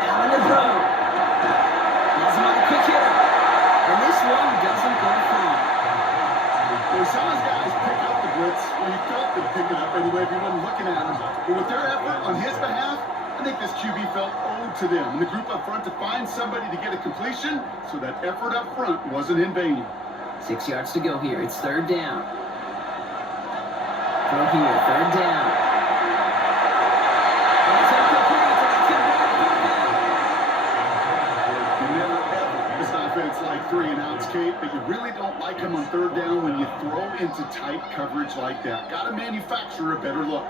Allen to throw. Has him on the quick hitter. And this one doesn't go far. We saw his guys pick up the blitz, or you felt them pick it up anyway if you wasn't looking at him. But with their effort on his behalf, I think this QB felt owed to them and the group up front to find somebody to get a completion, so that effort up front wasn't in vain. 6 yards to go here. It's 3rd down. Throw here, 3rd down. And it's incomplete, and it's going to bring it back out. You never ever this offense like 3 and outs, Kate, but you really don't like them on 3rd down when you throw into tight coverage like that. Got to manufacture a better look.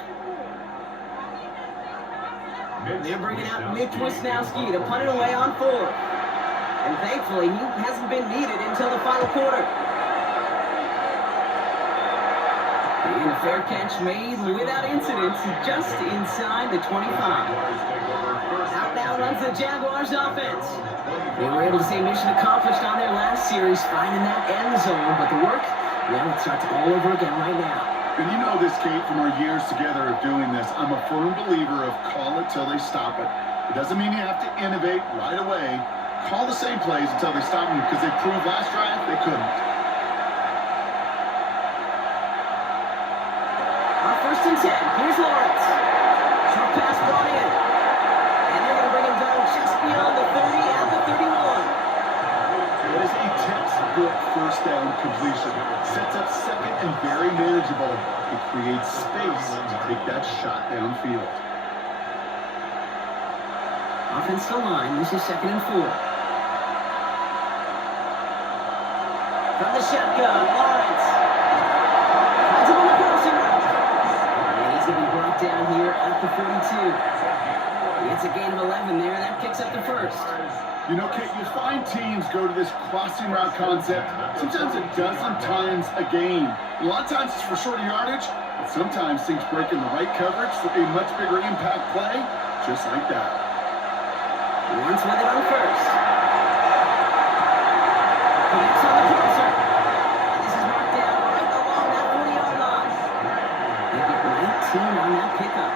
They're bringing out Mitch Wisnowski to punt it away on 4th. And thankfully, he hasn't been needed until the final quarter. And a fair catch made without incident just inside the 25. Out now runs the Jaguars offense. They were able to say mission accomplished on their last series, finding that end zone, but the work, well, it starts all over again right now. And you know this, Kate, from our years together of doing this, I'm a firm believer of call it till they stop it. It doesn't mean you have to innovate right away. Call the same plays until they stop them, because they proved last drive they couldn't. On 1st and 10, here's Lawrence. Short pass brought in. And they're going to bring him down just beyond the 30 at the 31. It is a textbook 1st down completion. Sets up 2nd and very manageable. It creates space to take that shot downfield. Offensive line, this is 2nd and 4. From the shotgun, Lawrence. Finds him on the crossing route. And he's going to be brought down here at the 42. It's a gain of 11 there. That picks up the 1st. You know, Kate, you find teams go to this crossing route concept sometimes a dozen times a game. A lot of times it's for shorter yardage, but sometimes things break in the right coverage for a much bigger impact play, just like that. Lawrence with it on 1st. Connects on the crosser. And this is marked down right along that 40-yard line. They get 19 on that pickup.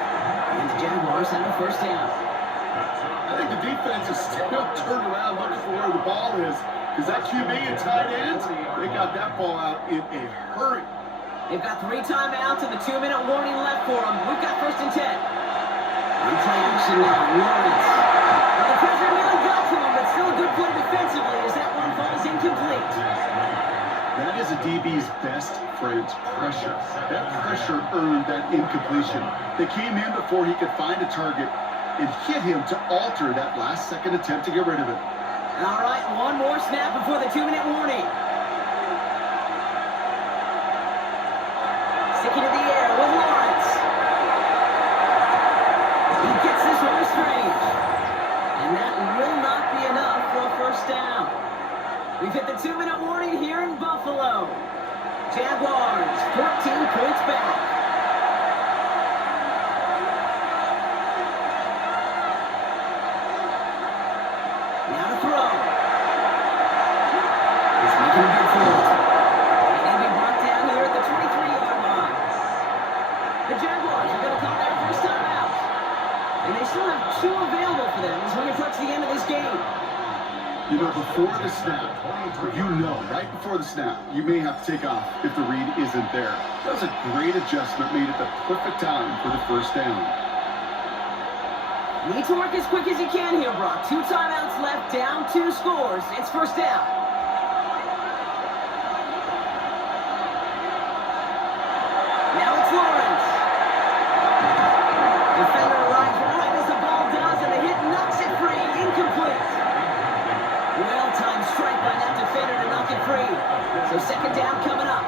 And the Jaguars have a 1st down. I think the defense is still turned around looking for where the ball is, because that QB and tight ends, they got that ball out in a hurry. They've got 3 timeouts and the 2-minute warning left for them. We've got 1st and 10. On play action now, Lawrence. Well, the pressure nearly got to him, but still a good play defensively as that one falls incomplete. That is a DB's best friend, pressure. That pressure earned that incompletion. They came in before he could find a target and hit him to alter that last-second attempt to get rid of it. All right, one more snap before the 2-minute warning. Sticking to the air with Lawrence. He gets this one to Strange. And that will not be enough for a 1st down. We've hit the 2-minute warning here in Buffalo. Jaguars, 14 points back. Now to throw. He's making a good for it. And he'll be brought down here at the 23-yard line. The Jaguars are going to call their 1st time out. And they still have 2 available for them as we approach the end of this game. You know, before the snap, right before the snap, you may have to take off if the read isn't there. That was a great adjustment made at the perfect time for the 1st down. Need to work as quick as you can here, Brock. 2 timeouts left, down 2 scores. It's 1st down. Now it's Lawrence. Defender arrives right as the ball does, and the hit knocks it free. Incomplete. Well-timed strike by that defender to knock it free. So 2nd down coming up.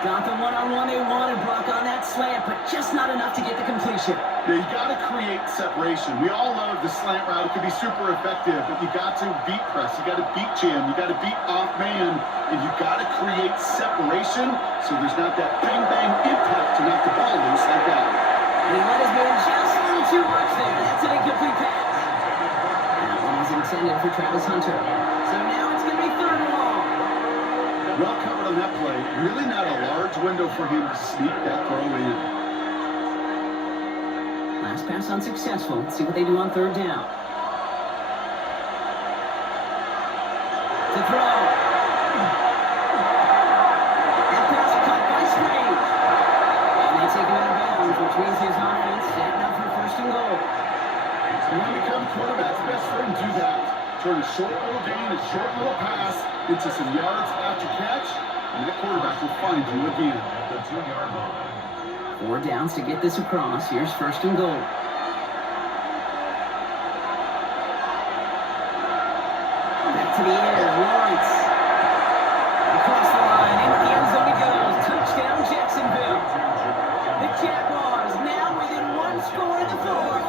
Got the one-on-one they wanted, Brock, on that slant, but just not enough to get the completion. Yeah, you got to create separation. We all love the slant route. It can be super effective, but you got to beat press. You got to beat jam. You got to beat off man, and you got to create separation so there's not that bang-bang impact to knock the ball loose like that. And he let his man just a little too much there. That's an incomplete pass. That one was intended for Travis Hunter. So now it's going to be 3rd and long. Well covered on that play. Really not a large window for him to sneak that throw in. Last pass unsuccessful. Let's see what they do on 3rd down. To throw. That pass caught by Strange. And they take him out of bounds, which means his offense setting up for 1st and goal. So when you become quarterback's best friend, do that. Turn a short little gain, a short little pass into some yards after catch, and that quarterback will find you again. At the 2-yard line. 4 downs to get this across. Here's 1st and goal. Back to the air, Lawrence. Across the line, into the end zone he goes. Touchdown, Jacksonville. The Jaguars now within 1 score in the 4th.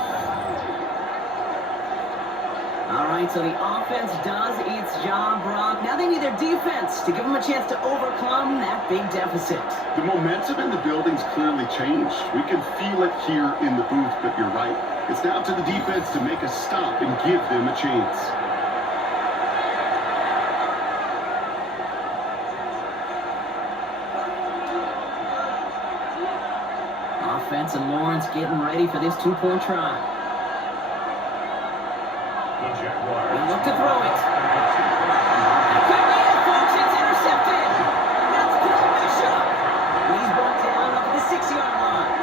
All right, so the offense does its job, Brock. Now they need their defense to give them a chance to overcome that big deficit. The momentum in the building's clearly changed. We can feel it here in the booth, but you're right. It's now to the defense to make a stop and give them a chance. Offense and Lawrence getting ready for this 2-point try. The Jaguars. They look to throw it. Could be it, folks. It's intercepted. That's Bill Bishop. He's brought down up at the 6-yard line.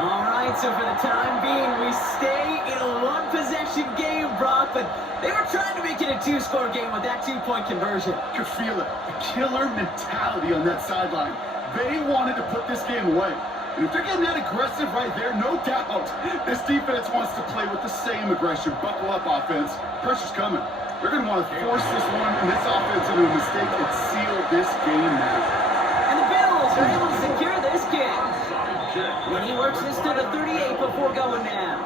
All right, so for the time being, we stay in a 1-possession game, Brock, but they were trying to make it a 2-score game with that 2-point conversion. You could feel it. The killer mentality on that sideline. They wanted to put this game away. And if they're getting that aggressive right there, no doubt, this defense wants to play with the same aggression. Buckle up, offense. Pressure's coming. They're going to want to force this one and this offense into a mistake and seal this game now. And the Bills are able to secure this kick. And he works this to the 38 before going down.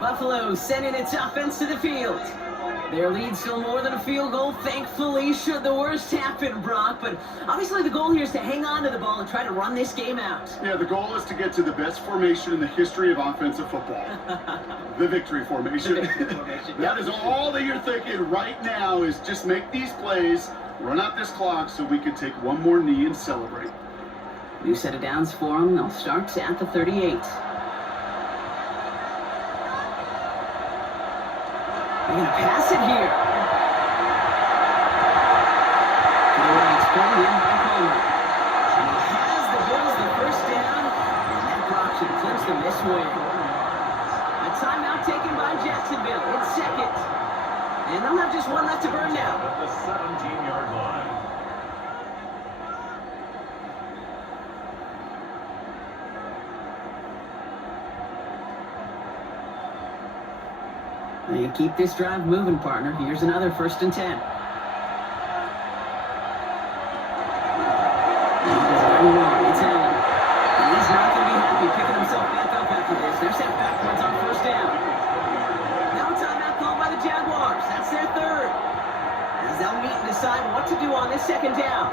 Buffalo sending its offense to the field. Their lead still more than a field goal, thankfully, should the worst happen, Brock. But obviously the goal here is to hang on to the ball and try to run this game out. Yeah, the goal is to get to the best formation in the history of offensive football. The victory formation. The victory formation. That is all that you're thinking right now, is just make these plays, run out this clock so we can take one more knee and celebrate. New set of downs for them. They'll start at the 38. They're going to pass it here. To the right, pulled in by Palmer. And he has the Bills the first down, and that block should clinch them this way. A timeout taken by Jacksonville. It's second. And they'll have just one left to burn now. At the 17-yard line. You keep this drive moving, partner. Here's another 1st and 10. He's It's Allen. And he's not going to be happy picking himself back up after this. They're set backwards on 1st down. Now a timeout called by the Jaguars. That's their 3rd. As they'll meet and decide what to do on this 2nd down.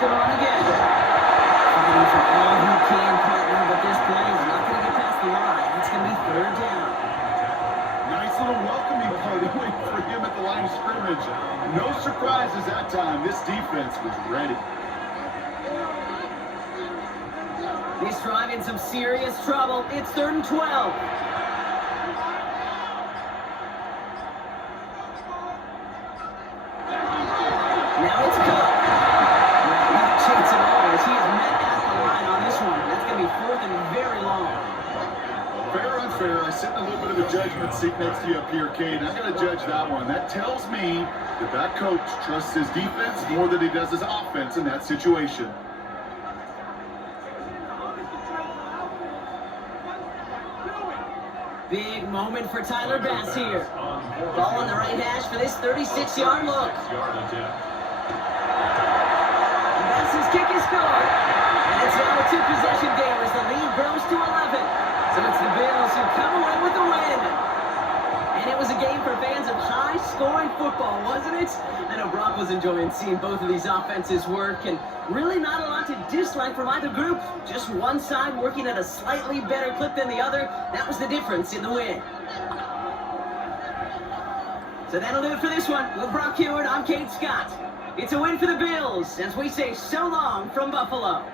Going to run again. Fighting for all he can, partner, but this play is not going to get past the line. It's going to be 3rd down. Nice little welcoming party waiting for him at the line of scrimmage. No surprises that time. This defense was ready. This drive in some serious trouble. It's 3rd and 12. Now it's Cook. Chance at all as he is met at the line on this one. That's going to be 4th and very long. Fair or unfair, I sit in a little bit of a judgment seat next to you up here, Cade. I'm going to judge that one. That tells me that that coach trusts his defense more than he does his offense in that situation. Big moment for Tyler Bass here. Ball on the right hash for this 36-yard look. Bass's kick is good. And it's now a 2-possession game as the lead grows to 11. So it's the Bills who come away with the win. And it was a game for fans of high-scoring football, wasn't it? I know Brock was enjoying seeing both of these offenses work, and really not a lot to dislike from either group. Just one side working at a slightly better clip than the other. That was the difference in the win. So that'll do it for this one. With Brock Hewitt, I'm Kate Scott. It's a win for the Bills as we say so long from Buffalo.